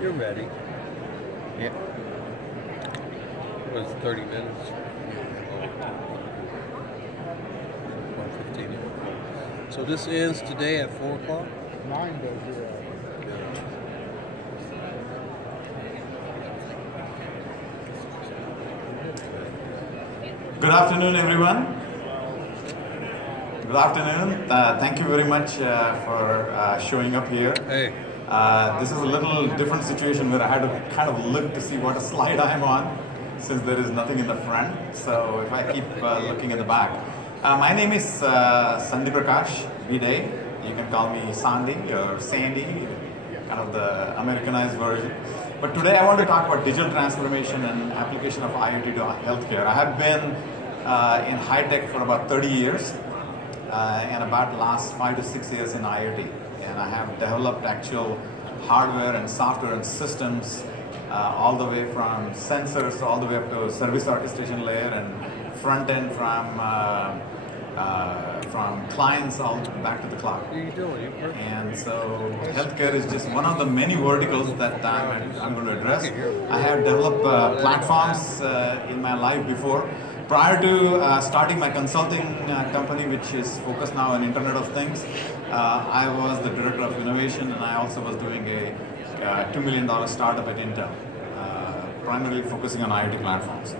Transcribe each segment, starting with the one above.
You're ready. Yeah. It was 30 minutes. 1:15. So this ends today at 4 o'clock? 9 does, yeah. Good afternoon, everyone. Good afternoon. Thank you very much for showing up here. Hey. This is a little different situation where I had to kind of look to see what slide I'm on, since there is nothing in the front. So if I keep looking at the back. My name is Sandy Prakash Bide. You can call me Sandy or Sandy, kind of the Americanized version. But today I want to talk about digital transformation and application of IoT to healthcare. I have been in high tech for about 30 years and about the last 5 to 6 years in IoT. And I have developed actual hardware and software and systems all the way from sensors all the way up to service orchestration layer and front end from clients all back to the cloud. And so healthcare is just one of the many verticals that I'm going to address. I have developed platforms in my life before. Prior to starting my consulting company, which is focused now on Internet of Things, I was the director of innovation, and I also was doing a $2 million startup at Intel, primarily focusing on IoT platforms.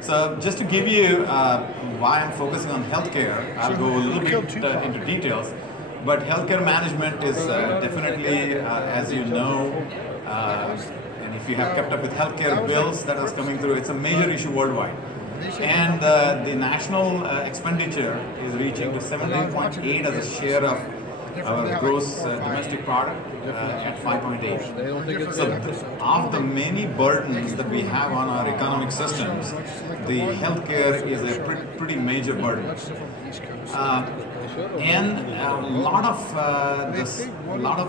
So just to give you why I'm focusing on healthcare, I'll go a little bit into details. But healthcare management is definitely, as you know, and if you have kept up with healthcare bills that is coming through, it's a major issue worldwide. And the national expenditure is reaching to 17.8 as a share of our gross domestic product at 5.8. So of the many burdens that we have on our economic systems, the healthcare is a pretty major burden. And a lot of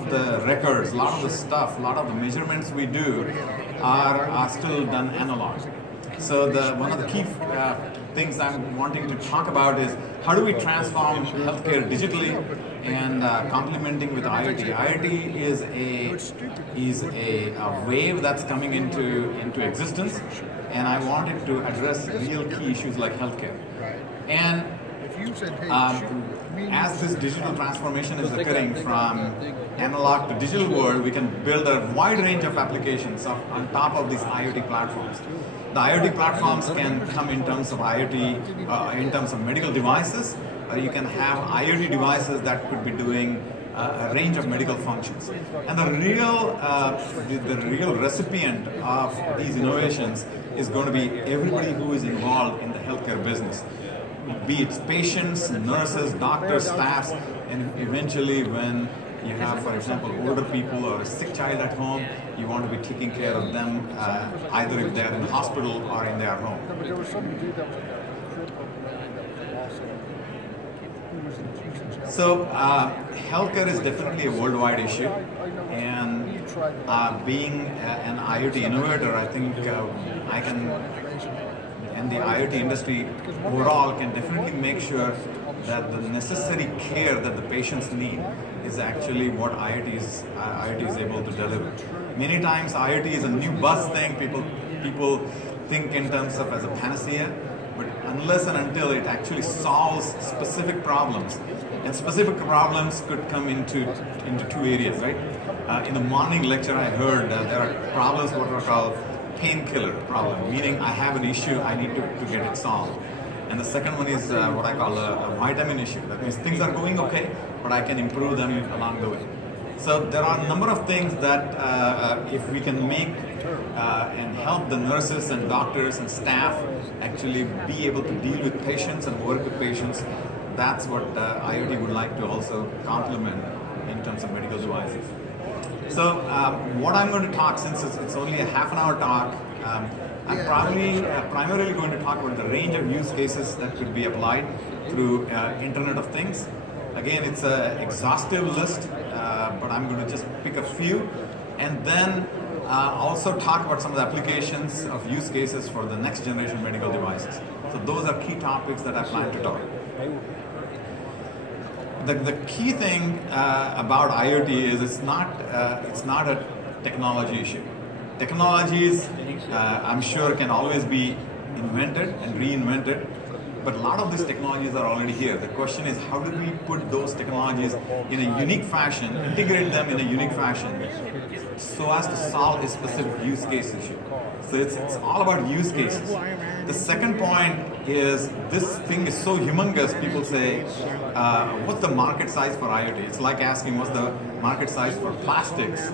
the records, a lot of the stuff, a lot of the measurements we do are still done analog. So one of the key things I'm wanting to talk about is how do we transform healthcare digitally and complementing with IoT. IoT is a wave that's coming into existence, and I wanted to address real key issues like healthcare. And as this digital transformation is occurring from analog to digital world, we can build a wide range of applications on top of these IoT platforms. The IoT platforms can come in terms of IoT, in terms of medical devices, or you can have IoT devices that could be doing a range of medical functions. And the real recipient of these innovations is going to be everybody who is involved in the healthcare business, be it patients, nurses, doctors, staffs, and eventually when you have, for example, older people or a sick child at home, you want to be taking care of them either if they're in the hospital or in their home. So healthcare is definitely a worldwide issue, and being an IoT innovator, I think I can, and the IoT industry overall can definitely make sure that the necessary care that the patients need is actually what IoT is able to deliver. Many times IoT is a new buzz thing. People think in terms of as a panacea, but unless and until it actually solves specific problems, and specific problems could come into two areas, right? In the morning lecture I heard there are problems what are called painkiller problem, meaning I have an issue, I need to get it solved. And the second one is what I call a vitamin issue. That means things are going okay, but I can improve them along the way. So there are a number of things that if we can make and help the nurses and doctors and staff actually be able to deal with patients and work with patients, that's what IoT would like to also complement in terms of medical devices. So what I'm going to talk, since it's only a half-an-hour talk, I'm primarily going to talk about the range of use cases that could be applied through Internet of Things. Again, it's an exhaustive list, but I'm going to just pick a few, and then also talk about some of the applications of use cases for the next generation medical devices. So those are key topics that I plan to talk. The key thing about IoT is it's not a technology issue. Technologies, I'm sure, can always be invented and reinvented, but a lot of these technologies are already here. The question is, how do we put those technologies in a unique fashion, integrate them in a unique fashion, so as to solve a specific use case issue? So it's all about use cases. The second point is, this thing is so humongous, people say, what's the market size for IoT? It's like asking, what's the market size for plastics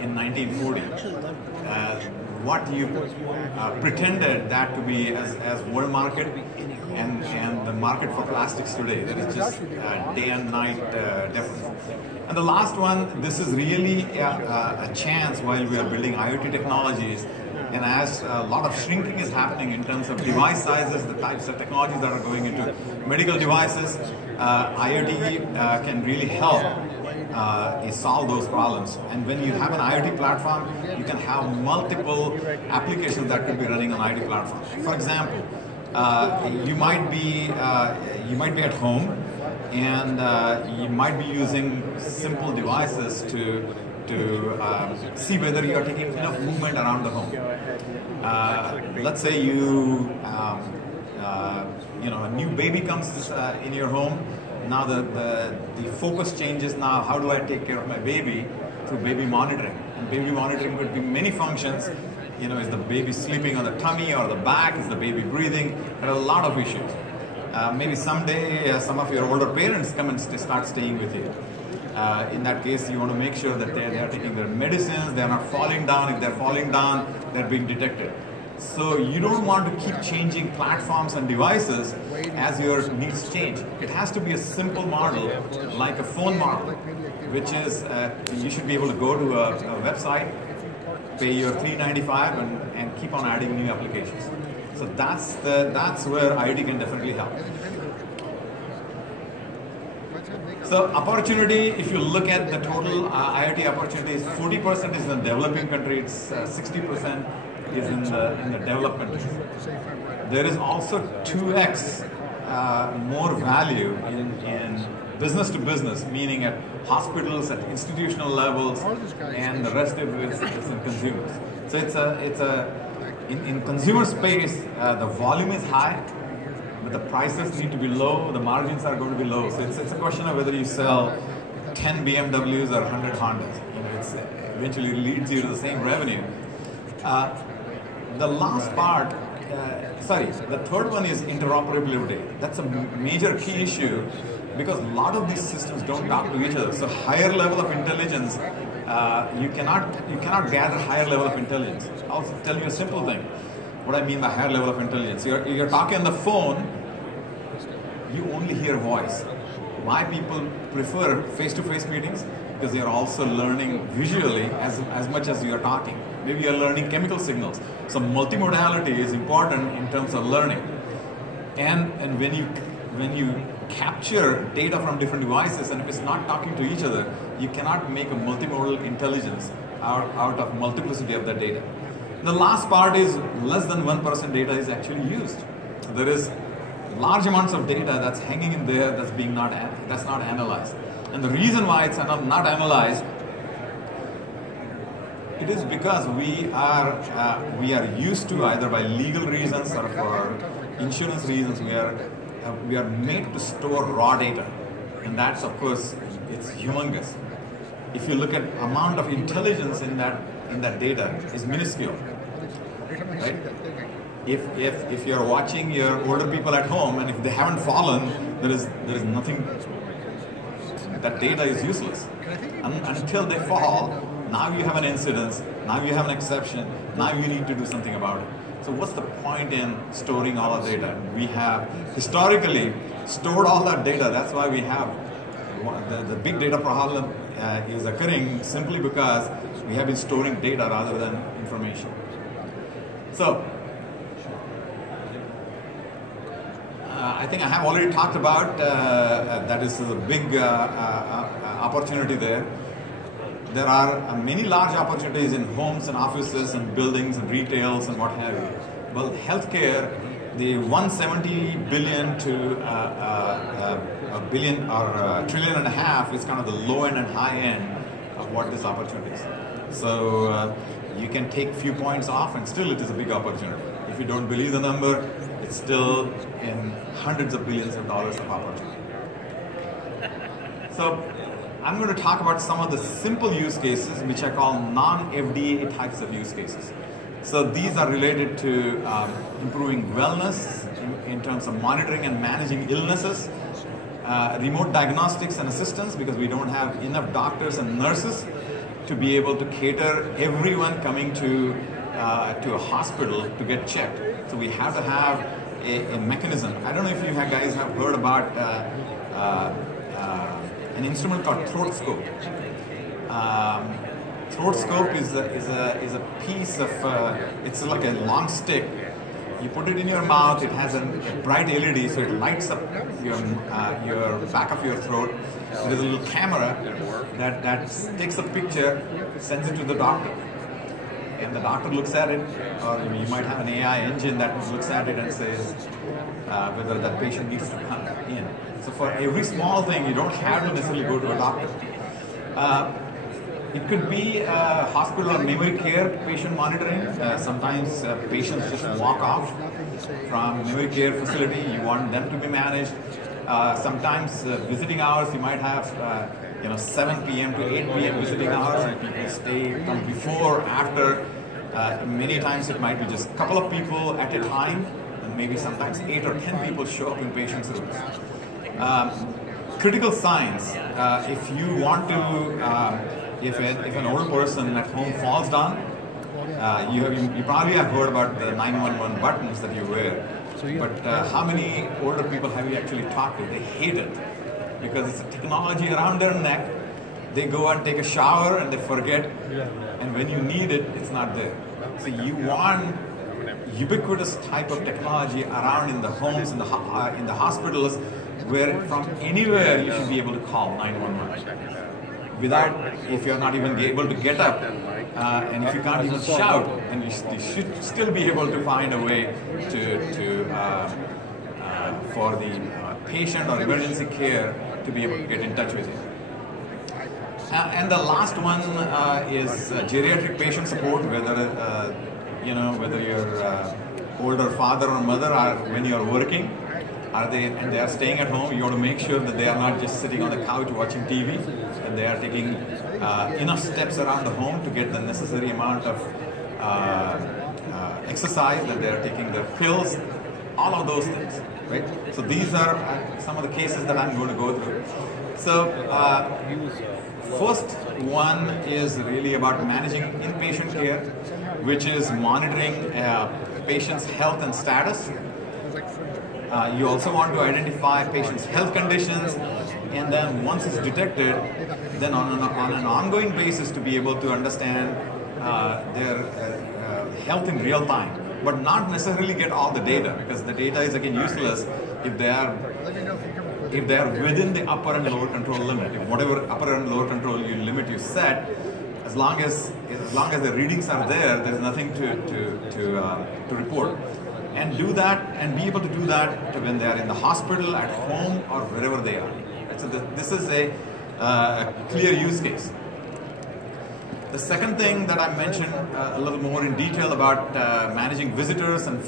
in 1940? What you pretended that to be as world market, and the market for plastics today, there is just day and night difference. And the last one, this is really a chance while we are building IoT technologies, and as a lot of shrinking is happening in terms of device sizes, the types of technologies that are going into medical devices, IoT can really help solve those problems. And when you have an IoT platform, you can have multiple applications that could be running on IoT platform. For example, you might be at home, and you might be using simple devices to see whether you are taking enough movement around the home. Let's say a new baby comes in your home. Now the focus changes. Now, how do I take care of my baby? Through baby monitoring. And baby monitoring could be many functions. Is the baby sleeping on the tummy or the back? Is the baby breathing? There are a lot of issues. Maybe someday some of your older parents come and start staying with you. In that case, you want to make sure that they are taking their medicines, they are not falling down. If they're falling down, they're being detected. So you don't want to keep changing platforms and devices as your needs change. It has to be a simple model, like a phone model, which is you should be able to go to a website, pay your $3.95, and keep on adding new applications. So that's where IoT can definitely help. So opportunity, if you look at the total IoT opportunities, 40% is in the developing country, it's 60% is in the developed countries. There is also 2x more value in business to business, meaning at hospitals, at institutional levels, and the rest of it is in consumers. So in consumer space, the volume is high, but the prices need to be low, the margins are going to be low. So it's a question of whether you sell 10 BMWs or 100 Hondas. It eventually leads you to the same revenue. The last part, the third one is interoperability. That's a major key issue, because a lot of these systems don't talk to each other. So higher level of intelligence, you cannot gather higher level of intelligence. I'll tell you a simple thing. What I mean by higher level of intelligence, you're talking on the phone, you only hear voice. Why people prefer face-to-face meetings? Because you're also learning visually as much as you're talking. Maybe you're learning chemical signals. So multimodality is important in terms of learning. And when you capture data from different devices, and if it's not talking to each other, you cannot make a multimodal intelligence out of multiplicity of that data. The last part is less than 1% data is actually used. So there is large amounts of data that's hanging in there that's not analyzed. And the reason why it's not analyzed, it is because we are used to, either by legal reasons or for insurance reasons, we are made to store raw data, and that's, of course, it's humongous. If you look at amount of intelligence in that data, is minuscule, right? If you're watching your older people at home, and if they haven't fallen, there is nothing. That data is useless until they fall. Now you have an incidence. Now you have an exception. Now you need to do something about it. So what's the point in storing all our data? We have historically stored all that data. That's why we have the big data problem is occurring, simply because we have been storing data rather than information. So I think I have already talked about that is a big opportunity there. There are many large opportunities in homes and offices and buildings and retails and what have you. Well, healthcare, the 170 billion to a billion or $1.5 trillion is kind of the low end and high end of what this opportunity is. So you can take few points off and still it is a big opportunity. If you don't believe the number, it's still in hundreds of billions of dollars of opportunity. So I'm going to talk about some of the simple use cases which I call non-FDA types of use cases. So these are related to improving wellness in terms of monitoring and managing illnesses, remote diagnostics and assistance, because we don't have enough doctors and nurses to be able to cater everyone coming to a hospital to get checked. So we have to have a mechanism. I don't know if you guys have heard about an instrument called throat scope. Throat scope is a piece of, it's like a long stick. You put it in your mouth, it has a bright LED, so it lights up your back of your throat. There's a little camera that takes a picture, sends it to the doctor. And the doctor looks at it, or you might have an AI engine that looks at it and says whether that patient needs to come in. So for every small thing, you don't have to necessarily go to a doctor. It could be hospital or memory care patient monitoring. Sometimes patients just walk off from memory care facility. You want them to be managed. Sometimes visiting hours, you might have 7 p.m. to 8 p.m. visiting hours, and people stay from before, after. Many times it might be just a couple of people at a time, and maybe sometimes 8 or 10 people show up in patients' rooms. Critical signs. If you want to, if an old person at home falls down, you probably have heard about the 911 buttons that you wear. But how many older people have you actually talked to? They hate it because it's a technology around their neck. They go and take a shower and they forget, and when you need it, it's not there. So you want ubiquitous type of technology around in the homes, in the hospitals, where from anywhere you should be able to call 911. Without, if you're not even able to get up, and if you can't even shout, then you should still be able to find a way for the patient or emergency care to be able to get in touch with you. And the last one is geriatric patient support, whether whether you're older father or mother, or when you're working, and they are staying at home, you want to make sure that they are not just sitting on the couch watching TV, and they are taking enough steps around the home to get the necessary amount of exercise, that they are taking their pills, all of those things, right? So these are some of the cases that I'm going to go through. So first one is really about managing inpatient care, which is monitoring patient's health and status. You also want to identify patients' health conditions, and then once it's detected, then on an ongoing basis to be able to understand their health in real time, but not necessarily get all the data, because the data is again useless if they are within the upper and lower control limit. If whatever upper and lower control limit you set, as long as the readings are there, there's nothing to report. And do that, and be able to do that when they are in the hospital, at home, or wherever they are. So this is a clear use case. The second thing that I mentioned a little more in detail about managing visitors and